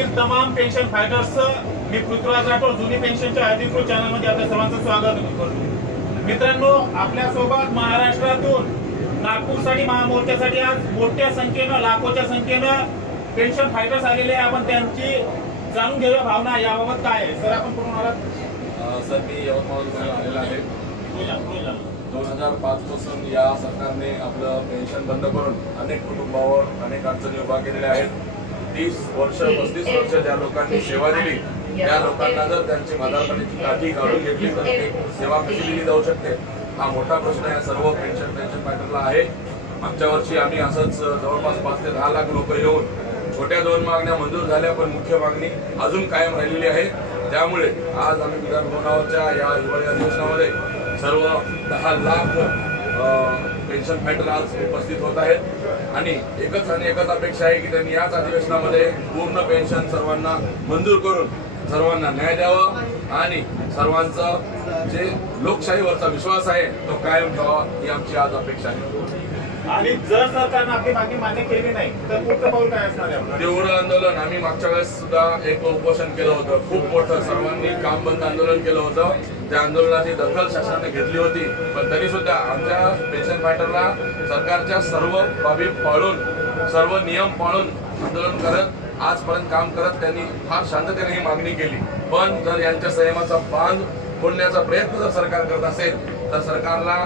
राज्यातील तमाम pension fighters मी पृथ्वीराज राठोड जुनी पेन्शनच्या अधिकृत चॅनलमध्ये आपल्या सर्वांचं स्वागत करतो. मित्रांनो आपल्यासोबत महाराष्ट्रातून नागपूरसाठी महामोर्चासाठी आज मोठ्या संख्येनं लाखोच्या संख्येनं पेन्शन फायटर्स आलेले आहे आपण त्यांची जाणून घेऊया भावना याबाबत काय आहे. सर आपण कुठून आलात? सर मी यवतमाळवरून आलेला आहे. दोन हजार पाच पासून या सरकारने आपलं पेन्शन बंद करून अनेक कुटुंबावर अनेक अडचणी उभा केलेल्या आहेत. तीस वर्ष पस्तीस वर्ष ज्या लोकांनी सेवा दिली त्या लोकांना जर त्यांची म्हातारपणाची काठी काढून घेतली तर ते सेवा कशी दिली जाऊ शकते? हा मोठा प्रश्न या सर्व पेन्शन पेन्शन पॅटर्नला आहे. मागच्या वर्षी आम्ही असंच जवळपास पाच ते दहा लाख लोक येऊन छोट्या दोन मागण्या मंजूर झाल्या पण मुख्य मागणी अजून कायम राहिलेली आहे. त्यामुळे आज आम्ही विधान भवनावरच्या या हिवाळी अधिवेशनामध्ये सर्व दहा लाख पेन्शन फायटर आज उपस्थित होत आहेत. आणि एकच आणि एकच अपेक्षा आहे की त्यांनी याच अधिवेशनामध्ये पूर्ण पेन्शन सर्वांना मंजूर करून सर्वांना न्याय द्यावा. आणि सर्वांचा जे लोकशाहीवरचा विश्वास आहे तो कायम ठेवावा ही आमची आज अपेक्षा आहे. आणि जर सरकारनं आपली मागणी मान्य केली नाही तर पुढचं पाऊल काय असणार आहे तीव्र आंदोलन आम्ही मागच्या वेळेस सुद्धा एक उपोषण केलं होतं. खूप मोठं सर्वांनी काम बंद आंदोलन केलं होतं. त्या आंदोलनाची दखल शासनाने घेतली होती. पण तरी सुद्धा आमच्या पेन्शन फायटरला सरकारच्या सर्व बाबी पाळून सर्व नियम पाळून आंदोलन करत आजपर्यंत काम करत त्यांनी फार शांततेने ही मागणी केली. पण जर यांच्या संयमाचा बांध फोडण्याचा प्रयत्न जर सरकार करत असेल तर सरकारला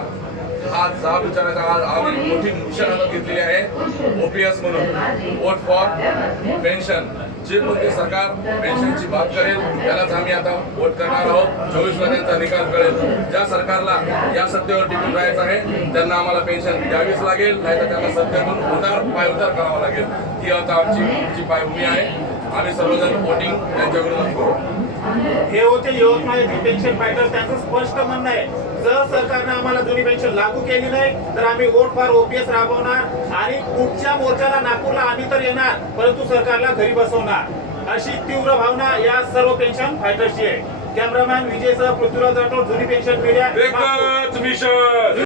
हा जाब विचारायचा आज आम्ही मोठी मिशन घेतली घेतलेली आहे. ओपीएस म्हणून. वोट फॉर पेन्शन जे कोणते सरकार पेन्शनची बाब करेल त्यालाच आम्ही आता वोट करणार आहोत. चोवीस महिन्यांचा निकाल कळेल. ज्या सरकारला या सत्तेवर टिकून राहायचं आहे त्यांना आम्हाला पेन्शन द्यावीच लागेल नाहीतर त्यांना सत्तेतून उतार पायउतार करावा लागेल. ही आता आमची आमची पायभूमी आहे. आम्ही सर्वजण वोटिंग त्यांच्याकडूनच करू. हे होते यवतमाळ येथील पेन्शन फायटर त्यांचं स्पष्ट म्हणणं आहे जर सरकारनं आम्हाला जुनी पेन्शन लागू केली नाही तर आम्ही वोट फॉर ओपीएस राबवणार आणि पुढच्या मोर्चाला नागपूरला आम्ही तर येणार परंतु सरकारला घरी बसवणार. अशी तीव्र भावना या सर्व पेन्शन फायटर्सची आहे. कॅमेरामॅन विजयसह पृथ्वीराज राठोड जुनी पेन्शन मीडिया एकच मिशन